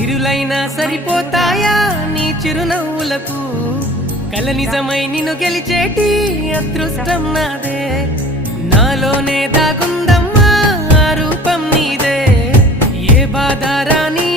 సిరులైనా సరిపోతాయా నీ చిరునవ్వులకు కల నిజమై నిన్ను గెలిచేటి అదృష్టం నాదే నాలోనే దాగుందమ్మా ఆ రూపం నీదే ఏ బాధ రాని